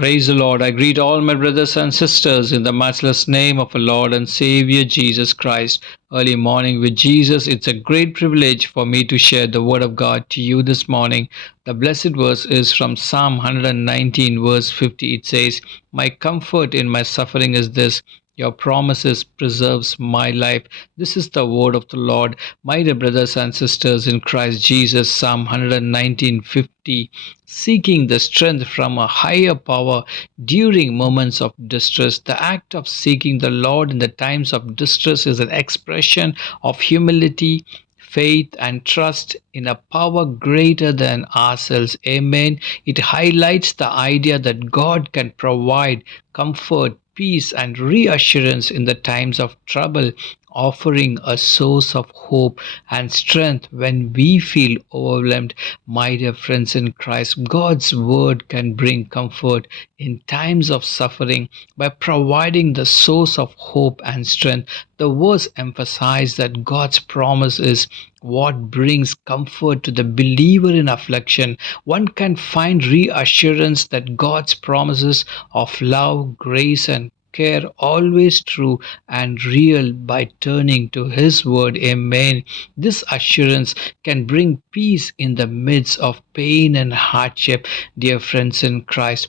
Praise the Lord. I greet all my brothers and sisters in the matchless name of our Lord and Savior Jesus Christ. Early morning with Jesus. It's a great privilege for me to share the Word of God to you this morning. The blessed verse is from Psalm 119, verse 50. It says, "My comfort in my suffering is this. Your promises preserves my life." This is the word of the Lord. My dear brothers and sisters in Christ Jesus, Psalm 119:50, seeking the strength from a higher power during moments of distress. The act of seeking the Lord in the times of distress is an expression of humility, faith, and trust in a power greater than ourselves. Amen. It highlights the idea that God can provide comfort, peace, and reassurance in the times of trouble, offering a source of hope and strength when we feel overwhelmed. My dear friends in Christ, God's word can bring comfort in times of suffering by providing the source of hope and strength. The verse emphasizes that God's promise is what brings comfort to the believer in affliction. One can find reassurance that God's promises of love, grace, and care always true and real by turning to his word. Amen. This assurance can bring peace in the midst of pain and hardship. Dear friends in Christ,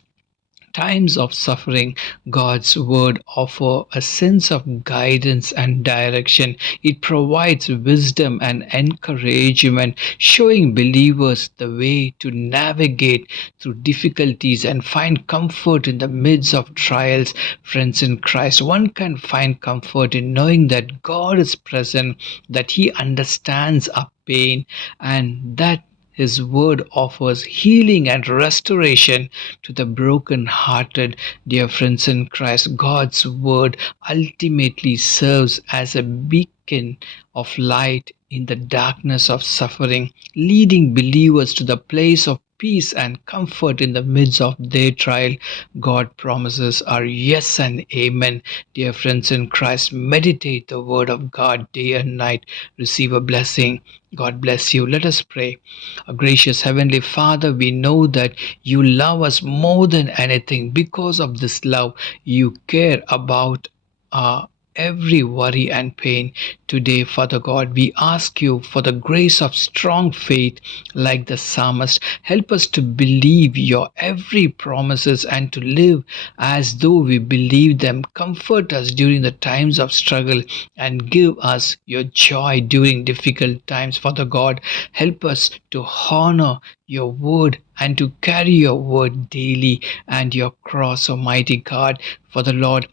times of suffering, God's word offer a sense of guidance and direction. It provides wisdom and encouragement, showing believers the way to navigate through difficulties and find comfort in the midst of trials. Friends in Christ, one can find comfort in knowing that God is present, that he understands our pain, and that his word offers healing and restoration to the broken-hearted. Dear friends in Christ, God's word ultimately serves as a beacon of light in the darkness of suffering, leading believers to the place of peace and comfort in the midst of their trial. God promises are yes and amen. Dear friends in Christ, meditate the word of God day and night. Receive a blessing. God bless you. Let us pray. A gracious Heavenly Father, we know that you love us more than anything. Because of this love, you care about our every worry and pain. Today, Father God, we ask you for the grace of strong faith like the psalmist. Help us to believe your every promises and to live as though we believe them. Comfort us during the times of struggle and give us your joy during difficult times. Father God, help us to honor your word and to carry your word daily and your cross, Almighty God. For the Lord,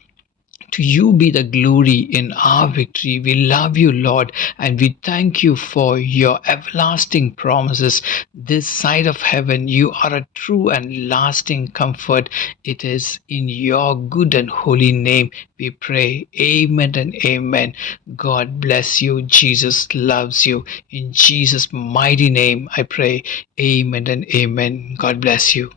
to you be the glory in our victory. We love you, Lord, and we thank you for your everlasting promises. This side of heaven, you are a true and lasting comfort. It is in your good and holy name we pray. Amen and amen. God bless you. Jesus loves you. In Jesus' mighty name I pray. Amen and amen. God bless you.